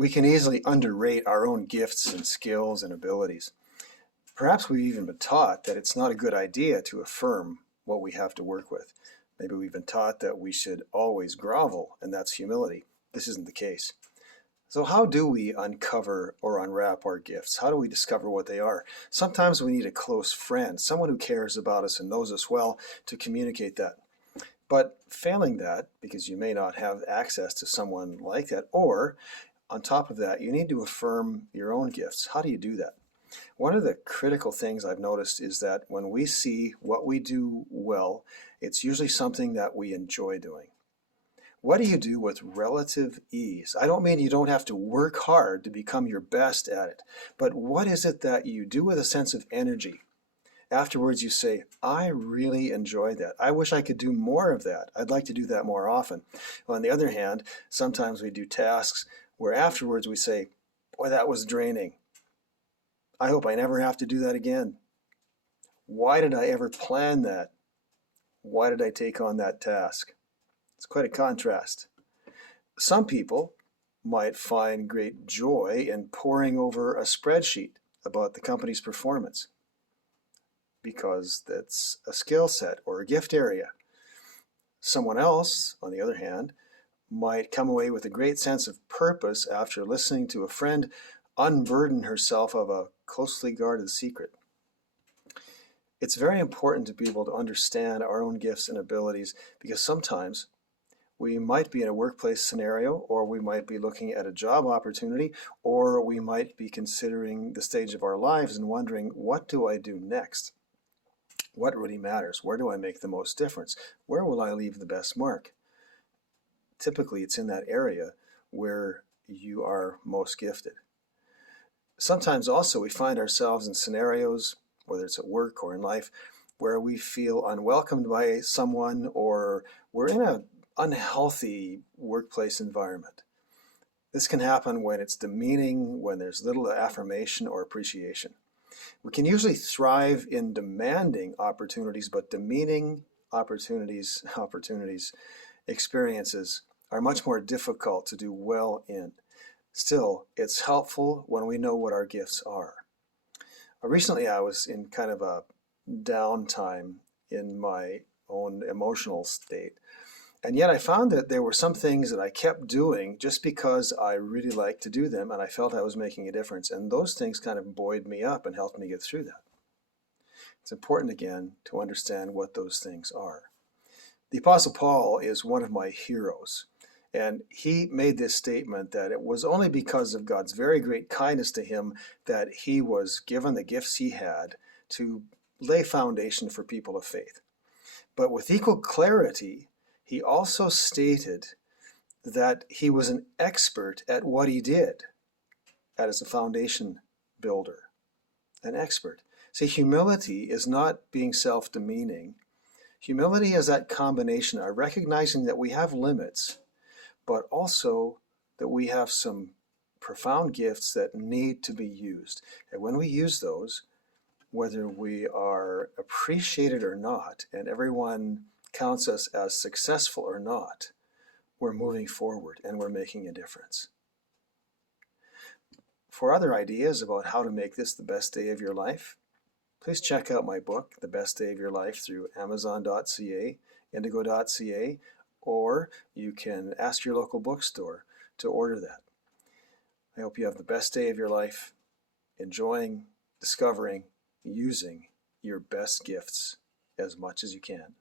We can easily underrate our own gifts and skills and abilities. Perhaps we've even been taught that it's not a good idea to affirm what we have to work with. Maybe we've been taught that we should always grovel, and that's humility. This isn't the case. So how do we uncover or unwrap our gifts? How do we discover what they are? Sometimes we need a close friend, someone who cares about us and knows us well, to communicate that. But failing that, because you may not have access to someone like that, or on top of that, you need to affirm your own gifts. How do you do that? One of the critical things I've noticed is that when we see what we do well, it's usually something that we enjoy doing. What do you do with relative ease? I don't mean you don't have to work hard to become your best at it, but what is it that you do with a sense of energy? Afterwards, you say, I really enjoyed that. I wish I could do more of that. I'd like to do that more often. Well, on the other hand, sometimes we do tasks where afterwards we say, boy, that was draining. I hope I never have to do that again. Why did I ever plan that? Why did I take on that task? It's quite a contrast. Some people might find great joy in poring over a spreadsheet about the company's performance because that's a skill set or a gift area. Someone else, on the other hand, might come away with a great sense of purpose after listening to a friend unburden herself of a closely guarded secret. It's very important to be able to understand our own gifts and abilities because sometimes we might be in a workplace scenario, or we might be looking at a job opportunity, or we might be considering the stage of our lives and wondering, what do I do next? What really matters? Where do I make the most difference? Where will I leave the best mark? Typically, it's in that area where you are most gifted. Sometimes also we find ourselves in scenarios, whether it's at work or in life, where we feel unwelcomed by someone, or we're in an unhealthy workplace environment. This can happen when it's demeaning, when there's little affirmation or appreciation. We can usually thrive in demanding opportunities, but demeaning experiences are much more difficult to do well in. Still, it's helpful when we know what our gifts are. Recently, I was in kind of a downtime in my own emotional state. And yet I found that there were some things that I kept doing just because I really liked to do them and I felt I was making a difference. And those things kind of buoyed me up and helped me get through that. It's important, again, to understand what those things are. The Apostle Paul is one of my heroes. And he made this statement that it was only because of God's very great kindness to him that he was given the gifts he had to lay foundation for people of faith. But with equal clarity, he also stated that he was an expert at what he did as a foundation builder, an expert. See, humility is not being self-demeaning. Humility is that combination of recognizing that we have limits, but also that we have some profound gifts that need to be used. And when we use those, whether we are appreciated or not, and everyone counts us as successful or not, we're moving forward and we're making a difference. For other ideas about how to make this the best day of your life, please check out my book, The Best Day of Your Life, through Amazon.ca, Indigo.ca, or you can ask your local bookstore to order that. I hope you have the best day of your life, enjoying, discovering, using your best gifts as much as you can.